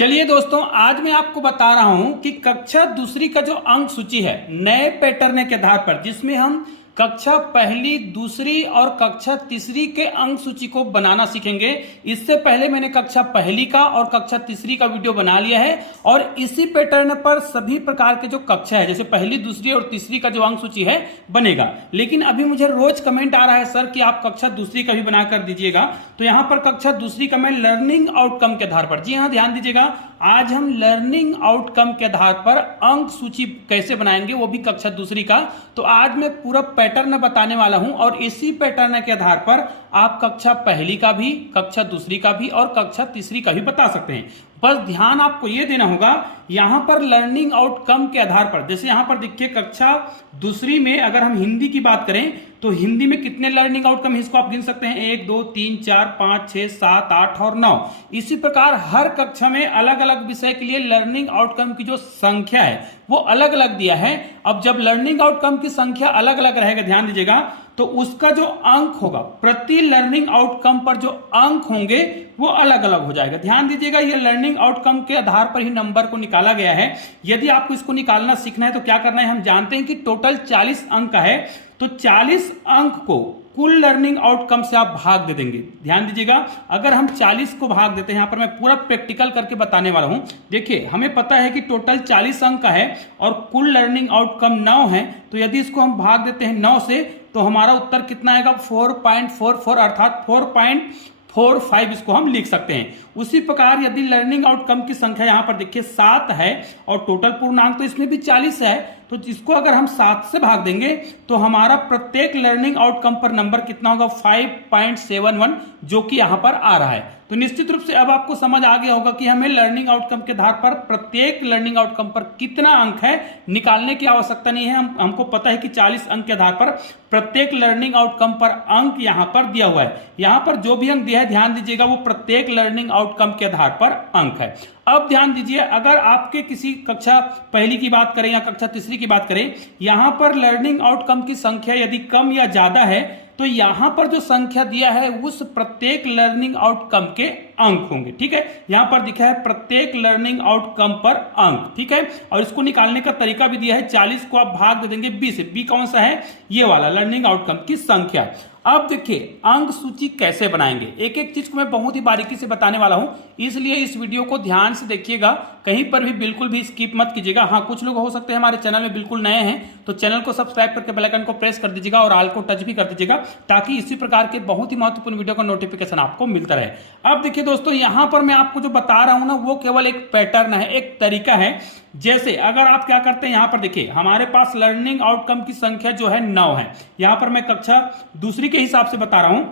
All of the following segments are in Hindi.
चलिए दोस्तों, आज मैं आपको बता रहा हूं कि कक्षा दूसरी का जो अंक सूची है नए पैटर्न के आधार पर, जिसमें हम कक्षा पहली, दूसरी और कक्षा तीसरी के अंक सूची को बनाना सीखेंगे। इससे पहले मैंने कक्षा पहली का और कक्षा तीसरी का वीडियो बना लिया है और इसी पैटर्न पर सभी प्रकार के जो कक्षा है, जैसे पहली, दूसरी और तीसरी का जो अंक सूची है बनेगा। लेकिन अभी मुझे रोज कमेंट आ रहा है सर कि आप कक्षा दूसरी का भी बना कर दीजिएगा, तो यहां पर कक्षा दूसरी का मैं लर्निंग आउटकम के आधार पर, जी हां ध्यान दीजिएगा, आज हम लर्निंग आउटकम के आधार पर अंक सूची कैसे बनाएंगे, वो भी कक्षा दूसरी का। तो आज मैं पूरा पैटर्न बताने वाला हूं और इसी पैटर्न के आधार पर आप कक्षा पहली का भी, कक्षा दूसरी का भी और कक्षा तीसरी का भी बता सकते हैं। बस ध्यान आपको यह देना होगा, यहां पर लर्निंग आउटकम के आधार पर, जैसे यहां पर देखिए कक्षा दूसरी में अगर हम हिंदी की बात करें तो हिंदी में कितने लर्निंग आउटकम है इसको आप गिन सकते हैं, 1 2 3 4 5 6 7 8 और 9। इसी प्रकार हर कक्षा में अलग अलग विषय के लिए लर्निंग आउटकम की जो संख्या है वो अलग अलग दिया है। अब जब लर्निंग आउटकम की संख्या अलग अलग रहेगा, ध्यान दीजिएगा, तो उसका जो अंक होगा, प्रति लर्निंग आउटकम पर जो अंक होंगे वो अलग अलग हो जाएगा। ध्यान दीजिएगा, ये लर्निंग आउटकम के आधार पर ही नंबर को निकाला गया है। यदि आपको इसको निकालना सीखना है तो क्या करना है, हम जानते हैं कि टोटल 40 अंक का है, तो 40 अंक को कुल लर्निंग आउटकम से आप भाग दे देंगे। ध्यान दीजिएगा, अगर हम 40 को भाग देते हैं, यहां पर मैं पूरा प्रैक्टिकल करके बताने वाला हूं। देखिए, हमें पता है कि टोटल 40 अंक का है और कुल लर्निंग आउटकम 9 है, तो यदि इसको हम भाग देते हैं 9 से तो हमारा उत्तर कितना आएगा, 4.44, अर्थात 4.45 इसको हम लिख सकते हैं। उसी प्रकार यदि लर्निंग आउटकम की संख्या यहां पर देखिए 7 है और टोटल पूर्णांक तो इसमें भी 40 है, तो इसको अगर हम 7 से भाग देंगे तो हमारा प्रत्येक लर्निंग आउटकम पर नंबर कितना होगा, 5.71, जो कि यहां पर आ रहा है। तो निश्चित रूप से अब आपको समझ आ गया होगा कि हमें लर्निंग आउटकम के आधार पर प्रत्येक लर्निंग आउटकम पर कितना अंक है निकालने की आवश्यकता नहीं है। हमको पता है कि 40 अंक के आधार पर प्रत्येक लर्निंग आउटकम पर अंक यहां पर दिया हुआ है। यहां पर जो भी अंक दिया है, ध्यान दीजिएगा, वो प्रत्येक लर्निंग आउटकम के आधार पर अंक है। अब ध्यान दीजिए, अगर आपके किसी कक्षा पहली की बात करें या कक्षा तीसरी की बात करें, यहां पर लर्निंग आउटकम की संख्या यदि कम या ज्यादा है तो यहां पर जो संख्या दिया है उस प्रत्येक लर्निंग आउटकम के अंक होंगे। ठीक है, यहां पर दिखा है प्रत्येक लर्निंग आउटकम पर अंक। ठीक है, और इसको निकालने का तरीका भी दिया है, 40 को आप भाग दे देंगे 20 से। बी कौन सा है, ये वाला लर्निंग आउटकम की संख्या। अब देखिए अंक सूची कैसे बनाएंगे, एक एक चीज को मैं बहुत ही बारीकी से बताने वाला हूं, इसलिए इस वीडियो को ध्यान से देखिएगा, कहीं पर भी बिल्कुल भी स्किप मत कीजिएगा। हाँ, कुछ लोग हो सकते हैं हमारे चैनल में बिल्कुल नए हैं, तो चैनल को सब्सक्राइब करके बेल आइकन को प्रेस कर दीजिएगा और ऑल को टच भी कर दीजिएगा, ताकि इसी प्रकार के बहुत ही महत्वपूर्ण वीडियो का नोटिफिकेशन आपको मिलता रहे। अब देखिए दोस्तों, यहां पर मैं आपको जो बता रहा हूं ना, वो केवल एक पैटर्न है, एक तरीका है। जैसे अगर आप क्या करते हैं, यहां पर देखिए हमारे पास लर्निंग आउटकम की संख्या जो है 9 है। यहां पर मैं कक्षा दूसरी के हिसाब से बता रहा हूं,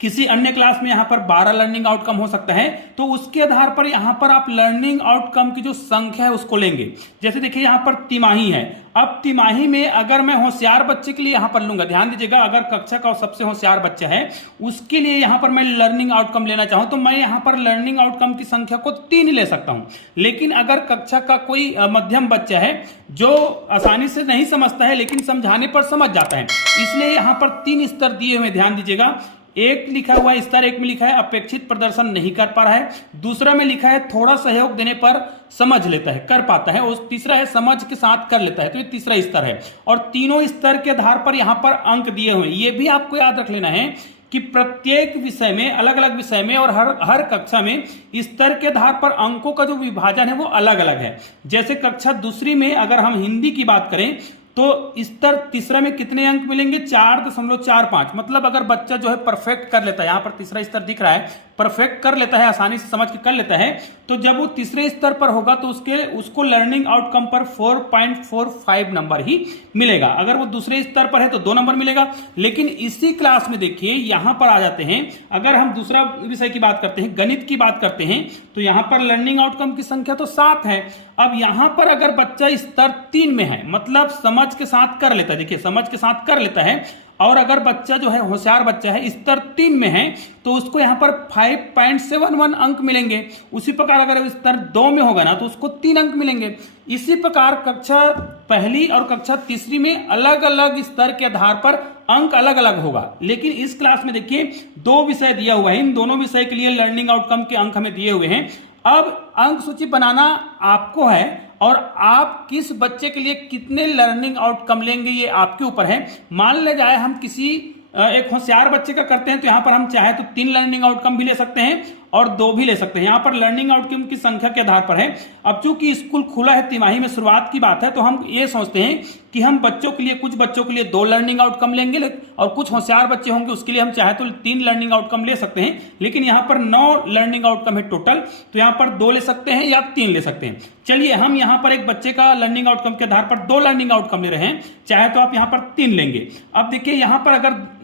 किसी अन्य क्लास में यहां पर 12 लर्निंग आउटकम हो सकता है, तो उसके आधार पर यहां पर आप लर्निंग आउटकम की जो संख्या है उसको लेंगे। जैसे देखिए यहां पर तिमाही है, अब तिमाही में अगर मैं होशियार बच्चे के लिए यहां पर लूंगा, ध्यान दीजिएगा, अगर कक्षा का सबसे होशियार बच्चा है उसके लिए यहां पर मैं लर्निंग आउटकम लेना चाहूं तो मैं यहां पर लर्निंग आउटकम की संख्या को 3 ले सकता हूं। लेकिन अगर कक्षा का कोई मध्यम बच्चा है जो आसानी से नहीं समझता है लेकिन समझाने पर समझ जाता है, इसलिए यहां पर 3 स्तर दिए हुए, ध्यान दीजिएगा। एक लिखा हुआ है, स्तर 1 में लिखा है अपेक्षित प्रदर्शन नहीं कर पा रहा है, दूसरा में लिखा है थोड़ा सहयोग देने पर समझ लेता है, कर पाता है, और तीसरा है समझ के साथ कर लेता है, तो ये तीसरा स्तर है। और तीनों स्तर के आधार पर यहां पर अंक दिए हुए हैं। ये भी आपको याद रख लेना है कि प्रत्येक विषय में, अलग अलग विषय में और हर कक्षा में स्तर के आधार पर अंकों का जो विभाजन है वो अलग अलग है। जैसे कक्षा दूसरी में अगर हम हिंदी की बात करें तो स्तर तीसरा में कितने अंक मिलेंगे, 4.45। मतलब अगर बच्चा जो है परफेक्ट कर लेता है, यहां पर तीसरा स्तर दिख रहा है, परफेक्ट कर लेता है, आसानी से समझ के कर लेता है, तो जब वो तीसरे स्तर पर होगा तो उसको लर्निंग आउटकम पर 4.45 नंबर ही मिलेगा। अगर वो दूसरे स्तर पर है तो 2 नंबर मिलेगा। लेकिन इसी क्लास में देखिए यहां पर आ जाते हैं, अगर हम दूसरा विषय की बात करते हैं, गणित की बात करते हैं, तो यहां पर लर्निंग आउटकम की संख्या तो 7 है। अब यहां पर अगर बच्चा स्तर 3 में है, मतलब समझ के साथ कर लेता है, देखिए समझ के साथ कर लेता है, और अगर बच्चा जो है होशियार बच्चा है, स्तर 3 में है, तो उसको यहां पर 5.71 अंक मिलेंगे। उसी प्रकार अगर स्तर 2 में होगा ना तो उसको 3 अंक मिलेंगे। इसी प्रकार कक्षा पहली और कक्षा तीसरी में अलग अलग स्तर के आधार पर अंक अलग अलग होगा। लेकिन इस क्लास में देखिए 2 विषय दिया हुआ है, इन दोनों विषय के लिए लर्निंग आउटकम के अंक हमें दिए हुए हैं। अब अंक सूची बनाना आपको है और आप किस बच्चे के लिए कितने लर्निंग आउटकम लेंगे ये आपके ऊपर है। मान ले जाए हम किसी एक होशियार बच्चे का करते हैं तो यहां पर हम चाहे तो 3 लर्निंग आउटकम भी ले सकते हैं और 2 भी ले सकते हैं। यहां पर लर्निंग आउटकम की संख्या के आधार पर है। अब चूंकि स्कूल खुला है, तिमाही में शुरुआत की बात है, तो हम ये सोचते हैं कि हम बच्चों के लिए, कुछ बच्चों के लिए 2 लर्निंग आउटकम लेंगे और कुछ होशियार बच्चे होंगे उसके लिए हम चाहे तो 3 लर्निंग आउटकम ले सकते हैं। लेकिन यहां पर 9 लर्निंग आउटकम है टोटल, तो यहां पर 2 ले सकते हैं या 3 ले सकते हैं। चलिए हम यहां पर एक बच्चे का लर्निंग आउटकम के आधार पर 2 लर्निंग आउटकम ले रहे हैं, चाहे तो आप यहां पर 3 लेंगे। अब देखिए यहां पर अगर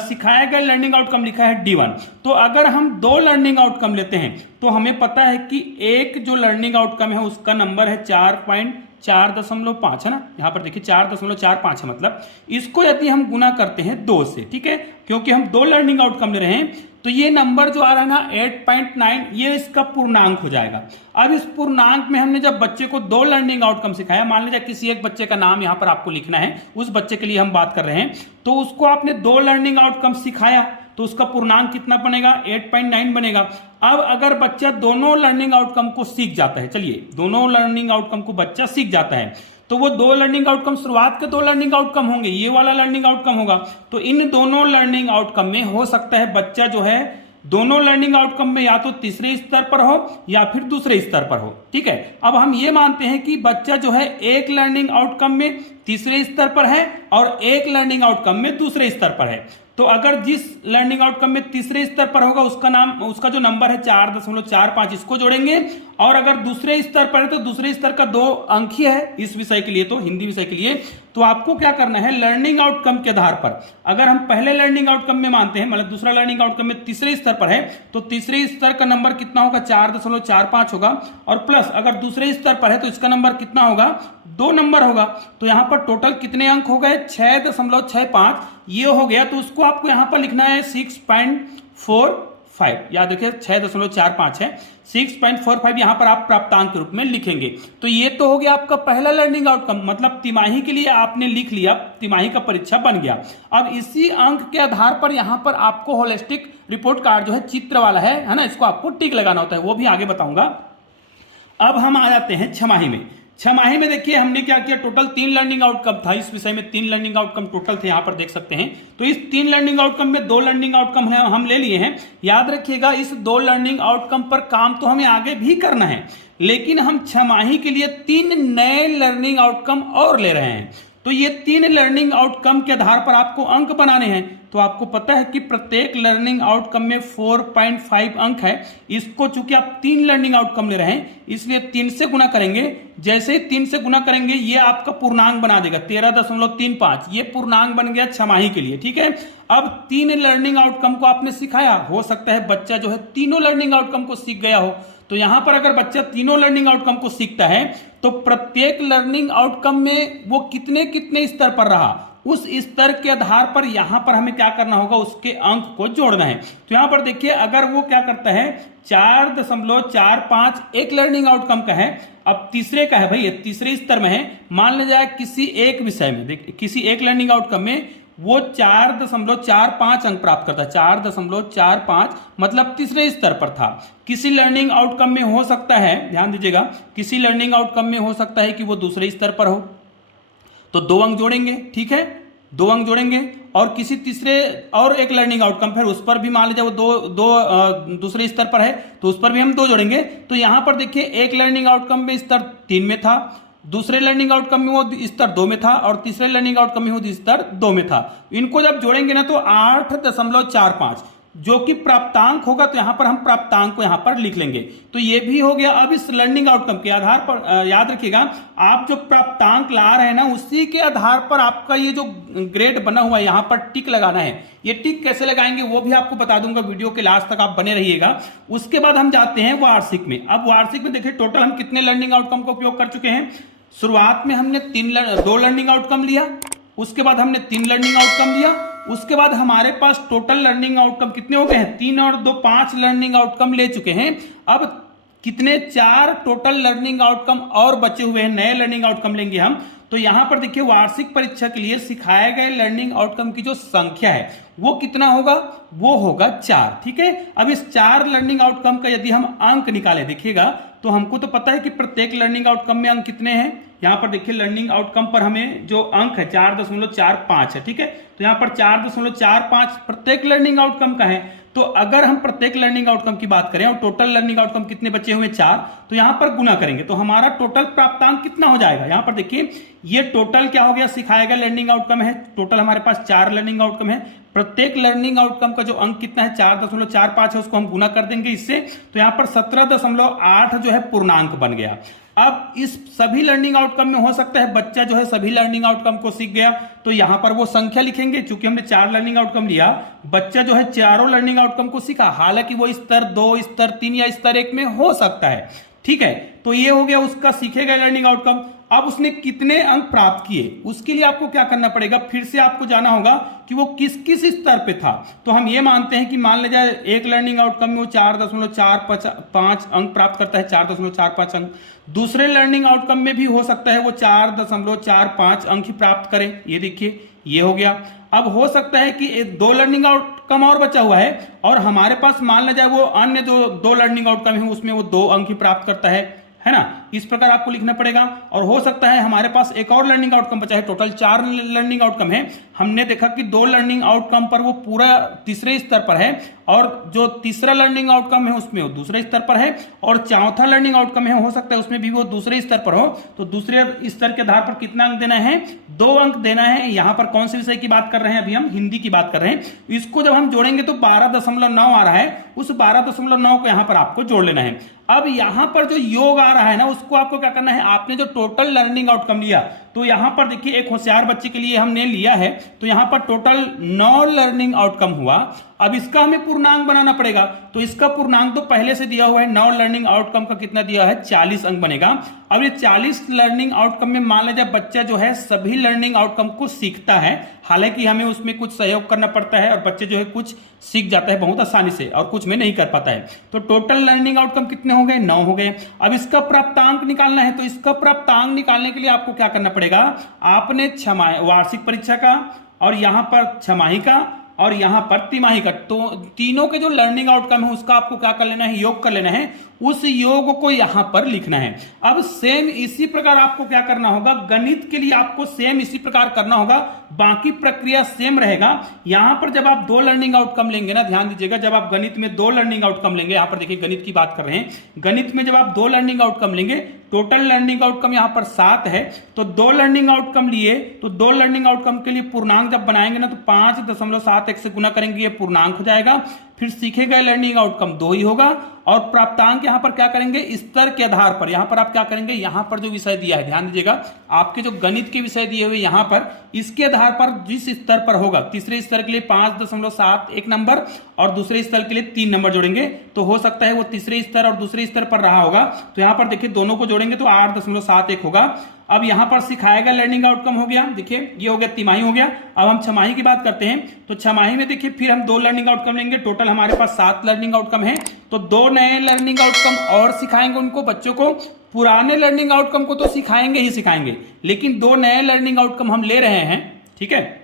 सिखाया गया लर्निंग आउटकम लिखा है D1, तो अगर हम 2 लर्निंग आउटकम लेते हैं तो हमें पता है कि एक जो लर्निंग आउटकम है उसका नंबर है 4.5 है ना। यहां पर देखिए 4.45 है, मतलब इसको यदि हम गुना करते हैं 2 से, ठीक है, क्योंकि हम 2 लर्निंग आउटकम ले रहे हैं, तो ये नंबर जो आ रहा है ना 8.9, ये इसका पूर्णांक हो जाएगा। अब इस पूर्णांक में हमने जब बच्चे को 2 लर्निंग आउटकम सिखाया, मान लीजिए किसी एक बच्चे का नाम यहां पर आपको लिखना है, उस बच्चे के लिए हम बात कर रहे हैं, तो उसको आपने 2 लर्निंग आउटकम सिखाया तो उसका पूर्णांक कितना बनेगा, 8.9 बनेगा। अब अगर बच्चा दोनों लर्निंग आउटकम को सीख जाता है, चलिए दोनों लर्निंग आउटकम को बच्चा सीख जाता है, तो वो 2 लर्निंग आउटकम, शुरुआत के 2 लर्निंग आउटकम होंगे, ये वाला लर्निंग आउटकम होगा, तो इन दोनों लर्निंग आउटकम में हो सकता है बच्चा जो है दोनों लर्निंग आउटकम में या तो तीसरे स्तर पर हो या फिर दूसरे स्तर पर हो, ठीक है। अब हम ये मानते हैं कि बच्चा जो है एक लर्निंग आउटकम में तीसरे स्तर पर है और एक लर्निंग आउटकम में दूसरे स्तर पर है। तो अगर जिस लर्निंग आउटकम में तीसरे स्तर पर होगा उसका जो नंबर है 4.45, इसको जोड़ेंगे, और अगर दूसरे स्तर पर है तो दूसरे स्तर का 2 अंक ही है इस विषय के लिए, तो हिंदी विषय के लिए। तो आपको क्या करना है, लर्निंग आउटकम के आधार पर अगर हम पहले लर्निंग आउटकम में मानते हैं, मतलब दूसरा लर्निंग आउटकम में तीसरे स्तर पर है, तो तीसरे स्तर का नंबर कितना होगा, 4.45 होगा, और प्लस अगर दूसरे स्तर पर है तो इसका नंबर कितना होगा, 2 नंबर होगा। तो यहां पर टोटल कितने अंक हो गए, 6.65 ये हो गया। तो उसको आपको यहां पर लिखना है 6.45, याद रखिए 6.45 है, 6.45 यहां पर आप प्राप्तांक के रूप में लिखेंगे। तो ये तो हो गया आपका पहला लर्निंग आउटकम, मतलब तिमाही के लिए आपने लिख लिया, तिमाही का परीक्षा बन गया। अब इसी अंक के आधार पर यहां पर आपको होलिस्टिक रिपोर्ट कार्ड जो है चित्र वाला है ना, इसको आपको टिक लगाना होता है, वो भी आगे बताऊंगा। अब हम आ जाते हैं छमाही में। छमाही में देखिए हमने क्या किया, टोटल 3 लर्निंग आउटकम था इस विषय में, 3 लर्निंग आउटकम टोटल थे, यहां पर देख सकते हैं। तो इस 3 लर्निंग आउटकम में 2 लर्निंग आउटकम हम ले लिए हैं। याद रखिएगा इस 2 लर्निंग आउटकम पर काम तो हमें आगे भी करना है, लेकिन हम छमाही के लिए 3 नए लर्निंग आउटकम और ले रहे हैं। तो ये 3 लर्निंग आउटकम के आधार पर आपको अंक बनाने हैं। तो आपको पता है कि प्रत्येक लर्निंग आउटकम में 4.5 अंक है। इसको चूंकि आप 3 लर्निंग आउटकम ले रहे हैं, इसलिए 3 से गुना करेंगे। जैसे ही 3 से गुना करेंगे ये आपका पूर्णांक बना देगा 13.35, ये पूर्णांक बन गया छमाही के लिए, ठीक है। अब 3 लर्निंग आउटकम को आपने सिखाया, हो सकता है बच्चा जो है तीनों लर्निंग आउटकम को सीख गया हो। तो यहां पर अगर बच्चा तीनों लर्निंग आउटकम को सीखता है तो प्रत्येक लर्निंग आउटकम में वो कितने कितने स्तर पर रहा, उस स्तर के आधार पर यहां पर हमें क्या करना होगा, उसके अंक को जोड़ना है। तो यहां पर देखिए अगर वो क्या करता है 4.45 एक लर्निंग आउटकम का है, अब तीसरे का है, भाई तीसरे स्तर में है, मान लिया जाए किसी एक विषय में, देखिए किसी एक लर्निंग आउटकम में वो 4.45 अंक प्राप्त करता है, 4.45 मतलब तीसरे स्तर पर था। किसी लर्निंग आउटकम में हो सकता है, ध्यान दीजिएगा, किसी लर्निंग आउटकम में हो सकता है कि वो दूसरे स्तर पर हो, तो 2 अंक जोड़ेंगे, ठीक है, 2 अंक जोड़ेंगे। और किसी तीसरे और एक लर्निंग आउटकम फिर उस पर भी मान लीजिए वो दो दूसरे स्तर पर है, तो उस पर भी हम 2 जोड़ेंगे। तो यहां पर देखिए एक लर्निंग आउटकम में स्तर 3 में था, दूसरे लर्निंग आउटकम में वो स्तर 2 में था, और तीसरे लर्निंग आउटकम में वो स्तर 2 में था। इनको जब जोड़ेंगे ना तो 8.45 जो कि प्राप्तांक होगा, तो यहां पर हम प्राप्तांक को यहां पर लिख लेंगे। तो ये भी हो गया। अब इस लर्निंग आउटकम के आधार पर याद रखिएगा आप जो प्राप्तांक ला रहे हैं ना, उसी के आधार पर आपका ये जो ग्रेड बना हुआ है यहां पर टिक लगाना है। ये टिक कैसे लगाएंगे वो भी आपको बता दूंगा, वीडियो के लास्ट तक आप बने रहिएगा। उसके बाद हम जाते हैं वार्षिक में। अब वार्षिक में देखिए टोटल हम कितने लर्निंग आउटकम का उपयोग कर चुके हैं। शुरुआत में हमने 2 लर्निंग आउटकम लिया, उसके बाद हमने 3 लर्निंग आउटकम लिया, उसके बाद हमारे पास टोटल लर्निंग आउटकम कितने हो गए हैं, 3 और 2 5 लर्निंग आउटकम ले चुके हैं। अब कितने 4 टोटल लर्निंग आउटकम और बचे हुए हैं, नए लर्निंग आउटकम लेंगे हम। तो यहां पर देखिए वार्षिक परीक्षा के लिए सिखाए गए लर्निंग आउटकम की जो संख्या है वो कितना होगा, वो होगा 4। ठीक है, अब इस 4 लर्निंग आउटकम का यदि हम अंक निकालें, देखिएगा तो हमको तो पता है कि प्रत्येक लर्निंग आउटकम में अंक कितने हैं। यहां पर देखिए लर्निंग आउटकम पर हमें जो अंक है 4.45 है। ठीक है, तो यहां पर 4.45 प्रत्येक लर्निंग आउटकम का है। तो अगर हम प्रत्येक लर्निंग आउटकम की बात करें और टोटल लर्निंग आउटकम कितने बचे हुए 4, तो यहां पर गुना करेंगे तो हमारा टोटल प्राप्तांक कितना हो जाएगा। यहां पर देखिए ये टोटल क्या हो गया, सिखाया गया लर्निंग आउटकम है, टोटल हमारे पास 4 लर्निंग आउटकम है। प्रत्येक लर्निंग आउटकम का जो अंक कितना है 4.45 है, उसको हम गुना कर देंगे इससे, तो यहां पर 17.8 जो है पूर्णांक बन गया। अब इस सभी लर्निंग आउटकम में हो सकता है बच्चा जो है सभी लर्निंग आउटकम को सीख गया, तो यहां पर वो संख्या लिखेंगे। चूंकि हमने 4 लर्निंग आउटकम लिया, बच्चा जो है चारों लर्निंग आउटकम को सीखा, हालांकि वो स्तर 2, स्तर 3 या स्तर 1 में हो सकता है। ठीक है, तो ये हो गया उसका सीखे गए लर्निंग आउटकम। अब उसने कितने अंक प्राप्त किए, उसके लिए आपको क्या करना पड़ेगा, फिर से आपको जाना होगा कि वो किस किस स्तर पे था। तो हम ये मानते हैं कि मान लिया जाए एक लर्निंग आउटकम में वो 4.45 अंक प्राप्त करता है, 4.45 अंक। दूसरे लर्निंग आउटकम में भी हो सकता है वो 4.45 अंक ही प्राप्त करे। ये देखिए ये हो गया। अब हो सकता है कि 2 लर्निंग आउटकम और बचा हुआ है और हमारे पास मान लिया जाए वो अन्य जो 2 लर्निंग आउटकम है उसमें वो 2 अंक ही प्राप्त करता है ना। इस प्रकार आपको लिखना पड़ेगा। और हो सकता है हमारे पास एक और लर्निंग आउटकम बचा है, टोटल 4 लर्निंग आउटकम है। हमने देखा कि 2 लर्निंग आउटकम पर वो पूरा तीसरे स्तर पर है और जो तीसरा लर्निंग आउटकम है उसमें वो दूसरे स्तर पर है और चौथा लर्निंग आउटकम है हो सकता है उसमें भी वो दूसरे स्तर पर हो। तो दूसरे स्तर के आधार पर कितना अंक देना है, 2 अंक देना है। यहां पर कौन से विषय की बात कर रहे हैं, अभी हम हिंदी की बात कर रहे हैं। इसको जब हम जोड़ेंगे तो 12.9 आ रहा है, उस 12.9 को यहां पर आपको जोड़ लेना है। अब यहां पर जो योग आ रहा है ना, उसको आपको क्या करना है, आपने जो टोटल लर्निंग आउटकम लिया, तो यहां पर देखिए एक होशियार बच्चे के लिए हमने लिया है, तो यहां पर टोटल 9 लर्निंग आउटकम हुआ। अब इसका हमें पूर्णांक बनाना पड़ेगा, तो इसका पूर्णांक तो पहले से दिया हुआ है, 9 लर्निंग आउटकम का कितना दिया है, 40 अंक बनेगा। अब ये 40 लर्निंग आउटकम में मान लीजिए बच्चा जो है सभी लर्निंग आउटकम को सीखता है, हालांकि हमें उसमें कुछ सहयोग करना पड़ता है और बच्चे जो है कुछ सीख जाता है बहुत आसानी से और कुछ में नहीं कर पाता है। तो टोटल लर्निंग आउटकम कितने हो गए, 9 हो गए। अब इसका प्राप्तांक निकालना है, तो इसका प्राप्तांक निकालने के लिए आपको क्या करना पड़ेगा, आपने वार्षिक परीक्षा का और यहां पर छमाही का और यहां पर तिमाही का, तो तीनों के जो लर्निंग आउटकम है उसका आपको क्या कर लेना है, योग कर लेना है। उस योग को यहां पर लिखना है। अब सेम इसी प्रकार आपको क्या करना होगा, गणित के लिए आपको सेम इसी प्रकार करना होगा, बाकी प्रक्रिया सेम रहेगा। यहां पर जब आप 2 लर्निंग आउटकम लेंगे ना, ध्यान दीजिएगा, जब आप गणित में 2 लर्निंग आउटकम लेंगे, यहां पर देखिए गणित की बात कर रहे हैं, गणित में जब आप 2 लर्निंग आउटकम लेंगे, टोटल लर्निंग आउटकम यहां पर 7 है, तो 2 लर्निंग आउटकम लिए, तो 2 लर्निंग आउटकम के लिए पूर्णांक जब बनाएंगे ना, तो 5.71 से गुना करेंगे, ये पूर्णांक हो जाएगा। फिर सीखे गए लर्निंग आउटकम 2 ही होगा और प्राप्तांक यहां पर क्या करेंगे, स्तर के आधार पर यहां पर आप क्या करेंगे, यहां पर जो विषय दिया है, ध्यान दीजिएगा, आपके जो गणित के विषय दिए हुए यहां पर, इसके आधार पर जिस स्तर पर होगा, तीसरे स्तर के लिए 5.71 नंबर और दूसरे स्तर के लिए 3 नंबर जोड़ेंगे, तो हो सकता है वो तीसरे स्तर और दूसरे स्तर पर रहा होगा। तो यहां पर देखिए दोनों को जोड़ेंगे तो 8.71 होगा। अब यहां पर सिखाया गया लर्निंग आउटकम हो गया, देखिए ये हो गया, तिमाही हो गया। अब हम छमाही की बात करते हैं, तो छमाही में देखिए फिर हम 2 लर्निंग आउटकम लेंगे, टोटल हमारे पास 7 लर्निंग आउटकम है, तो 2 नए लर्निंग आउटकम और सिखाएंगे उनको बच्चों को। पुराने लर्निंग आउटकम को तो सिखाएंगे ही सिखाएंगे, लेकिन 2 नए लर्निंग आउटकम हम ले रहे हैं। ठीक है,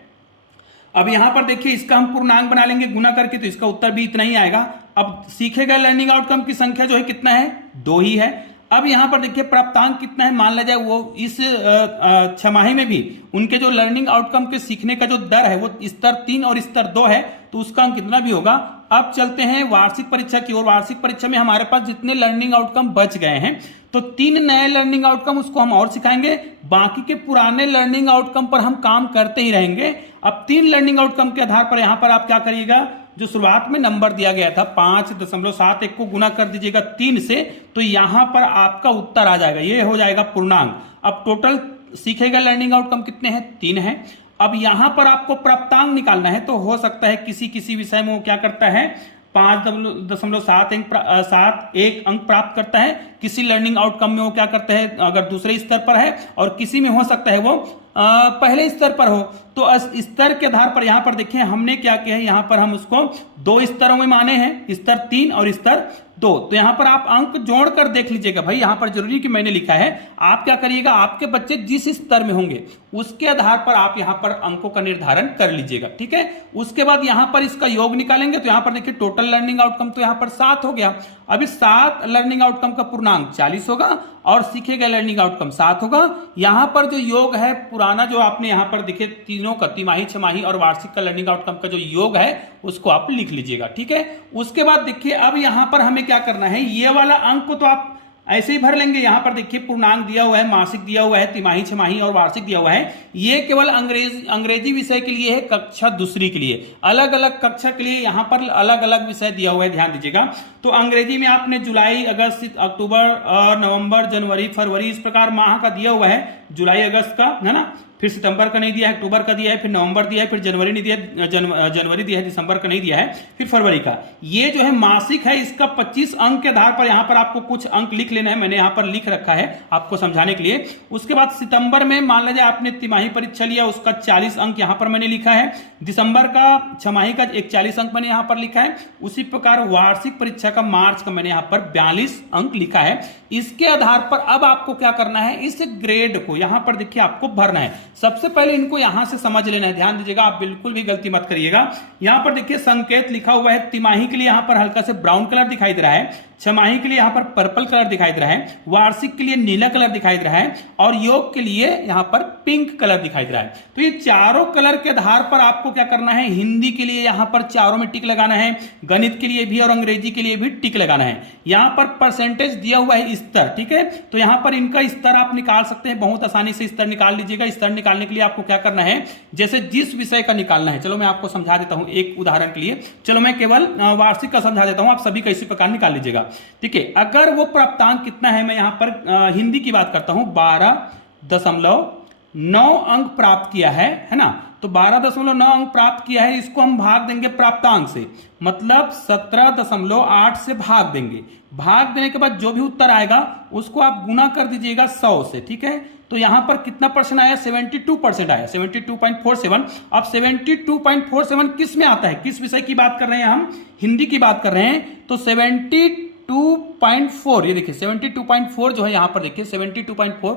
अब यहां पर देखिए इसका हम पूर्णांक बना लेंगे गुना करके, तो इसका उत्तर भी इतना ही आएगा। अब सीखे गए लर्निंग आउटकम की संख्या जो है कितना है, 2 ही है। अब यहां पर देखिए प्राप्तांक कितना है, मान लिया जाए वो इस छमाही में भी उनके जो लर्निंग आउटकम के सीखने का जो दर है वो स्तर 3 और स्तर 2 है, तो उसका अंक कितना भी होगा। अब चलते हैं वार्षिक परीक्षा की ओर। वार्षिक परीक्षा में हमारे पास जितने लर्निंग आउटकम बच गए हैं, तो 3 नए लर्निंग आउटकम उसको हम और सिखाएंगे, बाकी के पुराने लर्निंग आउटकम पर हम काम करते ही रहेंगे। अब 3 लर्निंग आउटकम के आधार पर यहां पर आप क्या करिएगा, जो शुरुआत में नंबर दिया गया था 5.71 को गुना कर दीजिएगा 3 से, तो यहां पर आपका उत्तर आ जाएगा, ये हो जाएगा पूर्णांक। अब टोटल सीखे गए लर्निंग आउटकम कितने हैं, 3 है। अब यहां पर आपको प्राप्तांक निकालना है, तो हो सकता है किसी किसी विषय में वो क्या करता है, 5.71 अंक प्राप्त करता है, किसी लर्निंग आउटकम में वो क्या करता है, अगर दूसरे स्तर पर है, और किसी में हो सकता है वो पहले स्तर पर हो, तो स्तर के आधार पर यहां पर देखिए हमने क्या किया है, यहां पर हम उसको दो स्तरों में माने हैं, स्तर 3 और स्तर 2। तो यहां पर आप अंक जोड़कर देख लीजिएगा भाई, यहां पर जरूरी कि मैंने लिखा है, आप क्या करिएगा, आपके बच्चे जिस स्तर में होंगे उसके आधार पर आप यहां पर अंकों का निर्धारण कर लीजिएगा, ठीक है। उसके बाद यहां पर इसका योग निकालेंगे, तो यहां पर देखिए टोटल लर्निंग आउटकम तो यहां पर 7 हो गया। अभी 7 लर्निंग आउटकम का पूर्णांक 40 होगा और सीखे गए लर्निंग आउटकम 7 होगा। यहां पर जो योग है पुराना, जो आपने यहां पर देखे तीनों का, तिमाही, छमाही और वार्षिक का लर्निंग आउटकम का जो योग है उसको आप लिख लीजिएगा, ठीक है। उसके बाद देखिए अब यहां पर हमें क्या करना है, ये वाला अंक को तो आप ऐसे ही भर लेंगे। यहां पर देखिए पूर्णांक दिया हुआ है, मासिक दिया हुआ है, तिमाही, छमाही और वार्षिक दिया हुआ है। ये केवल अंग्रेजी विषय के लिए है, कक्षा दूसरी के लिए। अलग अलग कक्षा के लिए यहां पर अलग अलग विषय दिया हुआ है, ध्यान दीजिएगा। तो अंग्रेजी में आपने जुलाई, अगस्त, अक्टूबर और नवंबर, जनवरी, फरवरी, इस प्रकार माह का दिया हुआ है। जुलाई अगस्त का है ना, फिर सितंबर का नहीं दिया है, अक्टूबर का दिया है, फिर नवंबर दिया है, फिर जनवरी नहीं दिया, जनवरी दिया है, दिसंबर का नहीं दिया है, फिर फरवरी का। ये जो है मासिक है, इसका 25 अंक के आधार पर यहां पर आपको कुछ अंक लिख लेना है, मैंने यहां पर लिख रखा है आपको समझाने के लिए। उसके बाद सितंबर में मान लीजिए आपने तिमाही परीक्षा लिया, उसका 40 अंक यहां पर मैंने लिखा है। दिसंबर का, छमाही का 41 अंक मैंने यहां पर लिखा है। उसी प्रकार वार्षिक परीक्षा का मार्च का मैंने यहां पर 42 अंक लिखा है। इसके आधार पर अब आपको क्या करना है, इस ग्रेड को यहां पर देखिए आपको भरना है। सबसे पहले इनको यहां से समझ लेना है, ध्यान दीजिएगा, आप बिल्कुल भी गलती मत करिएगा। यहां पर देखिए संकेत लिखा हुआ है, तिमाही के लिए यहां पर हल्का से ब्राउन कलर दिखाई दे रहा है, छमाही के लिए यहां पर पर्पल कलर दिखाई दे रहा है, वार्षिक के लिए नीला कलर दिखाई दे रहा है और योग के लिए यहां पर पिंक कलर दिखाई दे रहा है। तो ये चारों कलर के आधार पर आपको क्या करना है, हिंदी के लिए यहां पर चारों में टिक लगाना है, गणित के लिए भी और अंग्रेजी के लिए भी टिक लगाना है। यहां पर परसेंटेज दिया हुआ है स्तर, ठीक है। तो यहां पर इनका स्तर आप निकाल सकते हैं, बहुत आसानी से स्तर निकाल लीजिएगा। स्तर निकालने के लिए आपको क्या करना है, जैसे जिस विषय का निकालना है, चलो मैं आपको समझा देता हूं एक उदाहरण के लिए। चलो मैं केवल वार्षिक का समझा देता हूं, आप सभी का इसी प्रकार निकाल लीजिएगा, ठीक है। अगर वो प्राप्तांक कितना है, मैं यहां पर हिंदी की बात करता हूं, 12.9 अंक प्राप्त किया है ना। तो 12.9 अंक प्राप्त किया है, इसको हम भाग देंगे प्राप्तांक से, मतलब 17.8 से भाग देंगे। भाग देने के बाद जो भी उत्तर आएगा उसको आप गुना कर दीजिएगा 100 से, ठीक है। तो यहां पर कितना परसेंट आया, 72% आया, 72.47। अब 72.47 किस में आता है, किस विषय की बात कर रहे हैं हम, हिंदी की बात कर रहे हैं। तो 72.4, ये देखिए 72.4 जो है यहां पर देखिए 72.4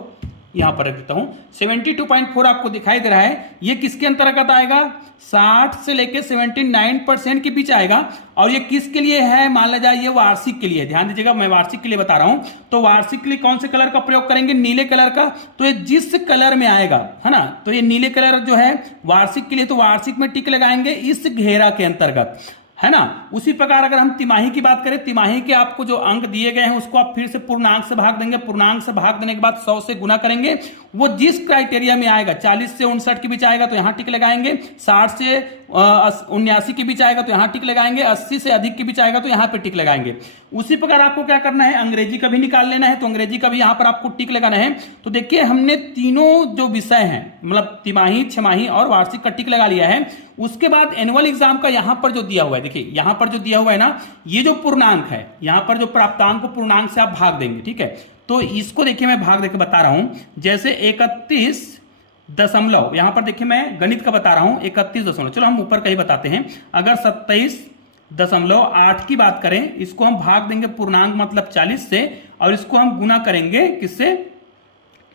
यहां पर रख देता हूं, 72.4 आपको दिखाई दे रहा है। ये किसके अंतर्गत आएगा, 60 से लेके 79% के बीच आएगा। और ये किसके लिए है, मान लिया जाए ये वार्षिक के लिए, ध्यान दीजिएगा, मैं वार्षिक के लिए बता रहा हूं। तो वार्षिक के लिए कौन से कलर का प्रयोग करेंगे, नीले कलर का। तो ये जिस कलर में आएगा है ना, तो ये नीले कलर जो है वार्षिक के लिए, तो वार्षिक में टिक लगाएंगे इस घेरा के अंतर्गत, है ना। उसी प्रकार अगर हम तिमाही की बात करें, तिमाही के आपको जो अंक दिए गए हैं उसको आप फिर से पूर्णांक से भाग देंगे, पूर्णांक से भाग देने के बाद 100 से गुना करेंगे। वो जिस क्राइटेरिया में आएगा, 40 से 59 के बीच आएगा तो यहां टिक लगाएंगे, 60 से 79 के बीच आएगा तो यहां टिक लगाएंगे, 80 से अधिक के बीच आएगा तो यहां पे टिक लगाएंगे। उसी प्रकार आपको क्या करना है, अंग्रेजी का भी निकाल लेना है, तो अंग्रेजी का भी यहां पर आपको टिक लगाना है। तो देखिए हमने तीनों जो विषय हैं, मतलब तिमाही, छमाही और वार्षिक का टिक लगा लिया है। उसके बाद एनुअल एग्जाम का यहां पर जो दिया हुआ है, देखिए यहां पर जो दिया हुआ है ना, ये जो पूर्णांक है, यहां पर जो प्राप्तांक को पूर्णांक से आप भाग देंगे, ठीक है। तो इसको देखिए मैं भाग देकर बता रहा हूं, जैसे 31 दशमलव, यहां पर देखिए मैं गणित का बता रहा हूं 31 दशमलव, चलो हम ऊपर का ही बताते हैं। अगर 27.8 की बात करें, इसको हम भाग देंगे पूर्णांक मतलब 40 से, और इसको हम गुना करेंगे किससे,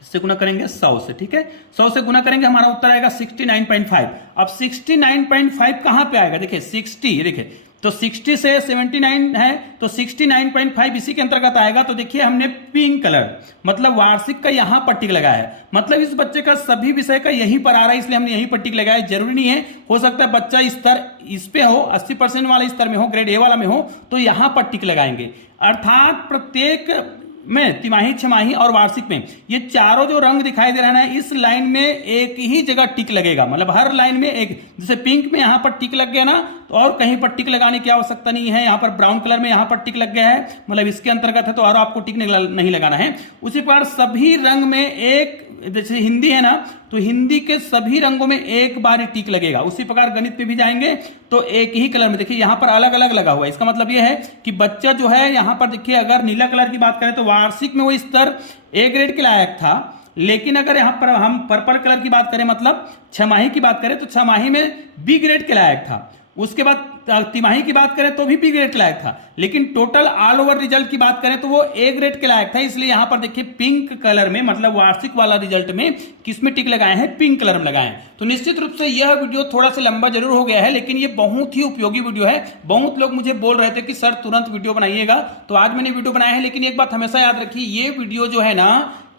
इससे गुना करेंगे 100 से, ठीक है। 100 से गुना करेंगे, हमारा उत्तर आएगा 69.5। अब 69.5 कहां पे आएगा, देखिए 60, देखिए तो 60 से 79 है तो 69.5 इसी के अंतर्गत आएगा। तो देखिए हमने पिंक कलर मतलब वार्षिक का यहां पर टिक लगाया है, मतलब इस बच्चे का सभी विषय का यहीं पर आ रहा है, इसलिए हमने यहीं पर टिक लगाया। जरूरी नहीं है, हो सकता है बच्चा स्तर इस पे हो, 80% वाले स्तर में हो, ग्रेड ए वाला में हो, तो यहां पर टिक लगाएंगे। अर्थात प्रत्येक में, तिमाही, छमाही और वार्षिक में, ये चारों जो रंग दिखाई दे रहा है, इस लाइन में एक ही जगह टिक लगेगा, मतलब हर लाइन में एक, जैसे पिंक में यहां पर टिक लग गया ना, तो और कहीं पर टिक लगाने की आवश्यकता नहीं है। यहां पर ब्राउन कलर में यहां पर टिक लग गया है, मतलब इसके अंतर्गत है, तो और आपको टिक नहीं लगाना है। उसी प्रकार सभी रंग में एक, जैसे हिंदी है ना, तो हिंदी के सभी रंगों में एक बार टिक लगेगा। उसी प्रकार गणित पे भी जाएंगे तो एक ही कलर में, देखिए यहां पर अलग अलग लगा हुआ है। इसका मतलब यह है कि बच्चा जो है यहां पर देखिए, अगर नीला कलर की बात करें तो वार्षिक में वो स्तर ए ग्रेड के लायक था, लेकिन अगर यहाँ पर हम पर्पल कलर की बात करें, मतलब छमाही की बात करें, तो छमाही में बी ग्रेड के लायक था। उसके बाद तिमाही की बात करें तो भी बी ग्रेड के लायक था, लेकिन टोटल ऑल ओवर रिजल्ट की बात करें तो वो ए ग्रेड के लायक था। इसलिए यहां पर देखिए पिंक कलर में, मतलब वार्षिक वाला रिजल्ट में किसमें टिक लगाए हैं, पिंक कलर में लगाए हैं। तो निश्चित रूप से यह वीडियो थोड़ा सा लंबा जरूर हो गया है, लेकिन ये बहुत ही उपयोगी वीडियो है। बहुत लोग मुझे बोल रहे थे कि सर तुरंत वीडियो बनाइएगा, तो आज मैंने वीडियो बनाया है। लेकिन एक बात हमेशा याद रखिए, ये वीडियो जो है ना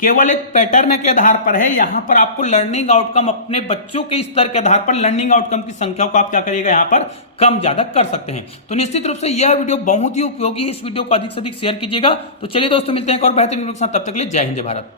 केवल एक पैटर्न के आधार पर है। यहां पर आपको लर्निंग आउटकम अपने बच्चों के स्तर के आधार पर लर्निंग आउटकम की संख्या को आप क्या करिएगा, यहां पर कम ज्यादा कर सकते हैं। तो निश्चित रूप से यह वीडियो बहुत ही उपयोगी है। इस वीडियो को अधिक से अधिक शेयर कीजिएगा। तो चलिए दोस्तों, मिलते हैं एक और बेहतरीन वीडियो के साथ। तब तक के लिए जय हिंद, जय भारत।